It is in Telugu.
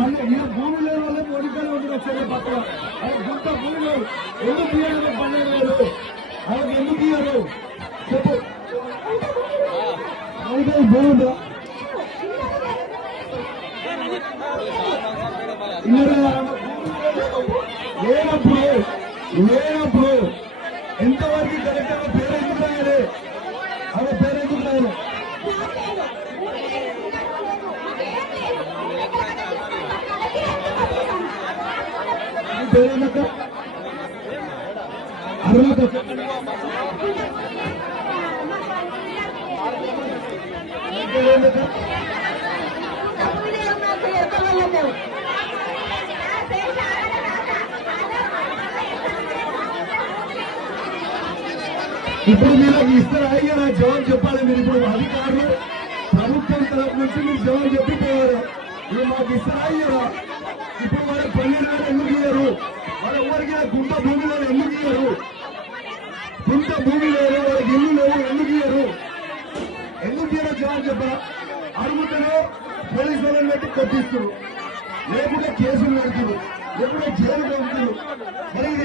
భూమి లేని వల్ల మోనికాలు ఉంటుంది వచ్చే పక్కన గుంట భూమి లేవు ఎందుకు ఇయ్యారు 12,000 వాళ్ళకి ఎందుకు ఇయ్యారు చెప్పు బాగుందా లేనప్పుడు ఎంతవరకు కరెక్ట్గా పేరు ఎందుకు రాయాలి ఆమె పేరు ఎందుకు రాయాలి పేరేందక్క అర్హత పేరేందక్క ఇప్పుడు మీరు ఇస్తారా అయ్యా నా జవాబు చెప్పాలి మీరు ఇప్పుడు అధికారులు ప్రభుత్వం తరఫు నుంచి మీరు జవాబు చెప్పిపోయారు మీరు మాకు ఇస్తారా అయ్యారా ఇప్పుడు వాళ్ళకి 12,000 ఎందుకు ఇయ్యారు వాళ్ళ ఊరికి గుంట భూమిలో ఎందుకు ఇయ్యారు గుంట భూమి లేదు వాళ్ళకి ఇల్లు లేవు ఎందుకు ఇయ్యారు జవాబు చెప్పరా అడుగుతారో పోలీసు వాళ్ళని పెట్టి కొట్టిస్తారు లేకుంటే కేసులు పెడుతున్నారు లేకుంటే జైలు పెడుతున్నారు మరి ఇది